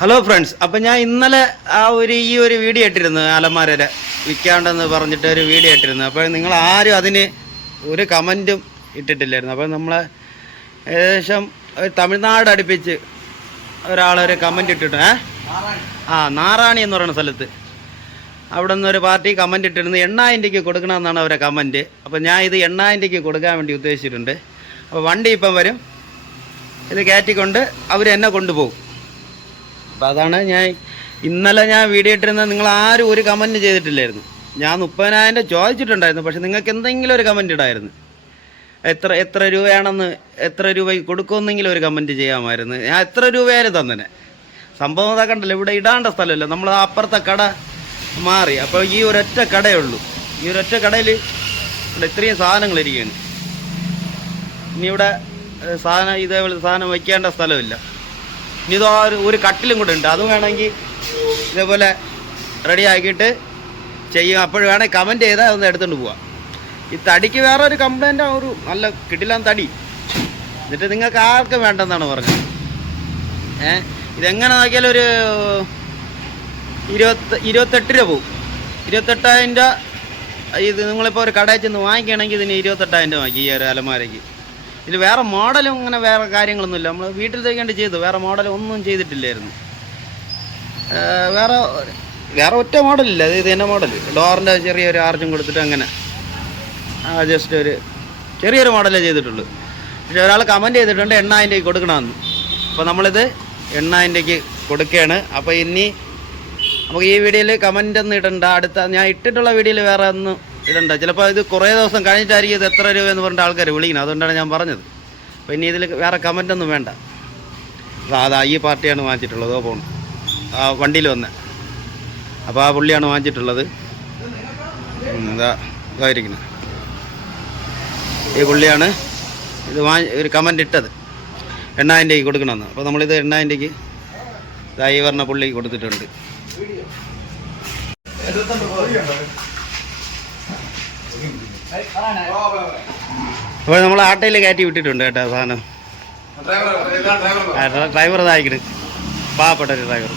Hello friends, അപ്പം ഞാൻ ഇന്നലെ ഈ ഒരു വീഡിയോ ഇട്ടിരുന്നു, അലമാരയിൽ വിൽക്കാണ്ടെന്ന് പറഞ്ഞിട്ട് ഒരു വീഡിയോ ഇട്ടിരുന്നു. അപ്പോൾ നിങ്ങൾ ആരും അതിന് ഒരു കമൻറ്റും ഇട്ടിട്ടില്ലായിരുന്നു. അപ്പോൾ നമ്മൾ ഏകദേശം തമിഴ്നാട് അടുപ്പിച്ച് ഒരാളൊരു കമൻറ്റ് ഇട്ടിട്ട് നാറാണി എന്ന് പറയുന്ന സ്ഥലത്ത് അവിടെ നിന്നൊരു പാർട്ടി കമൻറ്റ് ഇട്ടിരുന്നു 8000 രൂപയ്ക്ക് കൊടുക്കണമെന്നാണ് അവരെ കമൻറ്റ്. അപ്പോൾ ഞാൻ ഇത് 8000 രൂപയ്ക്ക് കൊടുക്കാൻ വേണ്ടി ഉദ്ദേശിച്ചിട്ടുണ്ട്. അപ്പോൾ വണ്ടി ഇപ്പം വരും, ഇത് കയറ്റിക്കൊണ്ട് അവർ എന്നെ കൊണ്ടുപോകും. അപ്പോൾ അതാണ് ഇന്നലെ ഞാൻ വീഡിയോ ഇട്ടിരുന്നത്. നിങ്ങൾ ആരും ഒരു കമൻറ്റ് ചെയ്തിട്ടില്ലായിരുന്നു. ഞാൻ 30,000 ചോദിച്ചിട്ടുണ്ടായിരുന്നു, പക്ഷെ നിങ്ങൾക്ക് എന്തെങ്കിലും ഒരു കമൻറ്റ് ഇടായിരുന്നു. എത്ര രൂപയാണെന്ന്, എത്ര രൂപയ്ക്ക് കൊടുക്കുമെന്നെങ്കിലും ഒരു കമൻറ്റ് ചെയ്യാമായിരുന്നു. ഞാൻ എത്ര രൂപയായാലും തന്നെ സംഭവം ഇതാക്കണ്ടല്ലോ, ഇവിടെ ഇടാണ്ട സ്ഥലമല്ല. നമ്മൾ അപ്പുറത്തെ കട മാറി, അപ്പോൾ ഈ ഒരൊറ്റ കടയേ ഉള്ളൂ. ഈ ഒരൊറ്റ കടയിൽ ഇവിടെ ഇത്രയും സാധനങ്ങളിരിക്കുകയാണ്. ഇനി ഇവിടെ ഇതേപോലെ സാധനം വയ്ക്കേണ്ട സ്ഥലമില്ല. ഇനി ഇതോ ഒരു കട്ടിലും കൂടെ ഉണ്ട്, അതും വേണമെങ്കിൽ ഇതേപോലെ റെഡി ആക്കിയിട്ട് ചെയ്യും. അപ്പോൾ വേണമെങ്കിൽ കമൻറ്റ് ചെയ്താൽ ഒന്ന് എടുത്തുകൊണ്ട് പോവാം. ഈ തടിക്ക് വേറെ ഒരു കംപ്ലൈൻറ്റ്, ഒരു നല്ല കിടിലൻ തടി. എന്നിട്ട് നിങ്ങൾക്ക് ആർക്കും വേണ്ടെന്നാണ് പറഞ്ഞത്. ഇതെങ്ങനെ നോക്കിയാലും ഒരു 28 രൂപ പോവും. 28,000 രൂപ. ഇത് നിങ്ങളിപ്പോൾ ഒരു കടയിൽ ചെന്ന് വാങ്ങിക്കുകയാണെങ്കിൽ ഇതിന് 28,000 രൂപ വാങ്ങി ഈ ഒരു അലമാരയ്ക്ക്. ഇതിൽ വേറെ മോഡലും അങ്ങനെ വേറെ കാര്യങ്ങളൊന്നുമില്ല. നമ്മൾ വീട്ടിൽ തേക്കേണ്ടി ചെയ്തു, വേറെ മോഡലും ഒന്നും ചെയ്തിട്ടില്ലായിരുന്നു. വേറെ ഒറ്റ മോഡലില്ല. ഇത് തന്നെ മോഡൽ, ഡോറിൻ്റെ ചെറിയൊരു ആർച്ചും കൊടുത്തിട്ട് അങ്ങനെ ജസ്റ്റ് ഒരു ചെറിയൊരു മോഡലേ ചെയ്തിട്ടുള്ളൂ. പക്ഷേ ഒരാൾ കമൻറ്റ് ചെയ്തിട്ടുണ്ട് 8000 രൂപയ്ക്ക് കൊടുക്കണമെന്ന്. അപ്പോൾ നമ്മളിത് 8000 രൂപയ്ക്ക് കൊടുക്കുകയാണ്. അപ്പോൾ ഇനി നമുക്ക് ഈ വീഡിയോയിൽ കമൻ്റ് ഒന്നും ഇടണ്ട. ഞാൻ ഇട്ടിട്ടുള്ള വീഡിയോയിൽ വേറെ ഒന്നും ഇടണ്ട. ചിലപ്പോൾ ഇത് കുറേ ദിവസം കഴിഞ്ഞിട്ടായിരിക്കും ഇത് എത്ര രൂപയെന്ന് പറഞ്ഞിട്ട് ആൾക്കാർ വിളിക്കണം. അതുകൊണ്ടാണ് ഞാൻ പറഞ്ഞത്. അപ്പോൾ ഇനി ഇതിൽ വേറെ കമൻ്റൊന്നും വേണ്ട. അതാ ഈ പാർട്ടിയാണ് വാങ്ങിച്ചിട്ടുള്ളത്. പോകണം വണ്ടിയിൽ വന്ന്. അപ്പോൾ ആ പുള്ളിയാണ് വാങ്ങിച്ചിട്ടുള്ളത്. ഇതായിരിക്കുന്നത് ഈ പുള്ളിയാണ് ഇത് ഒരു കമൻ്റ് ഇട്ടത് 8000 രൂപയ്ക്ക് കൊടുക്കണമെന്ന്. അപ്പോൾ നമ്മളിത് 8000 രൂപയ്ക്ക് ഈ പറഞ്ഞ പുള്ളിക്ക് കൊടുത്തിട്ടുണ്ട്. അപ്പോൾ നമ്മൾ ആട്ടയിൽ കയറ്റി വിട്ടിട്ടുണ്ട് കേട്ടോ സാധനം. ഡ്രൈവർ ഇതായിരിക്കണം, പാവപ്പെട്ട ഒരു ഡ്രൈവർ.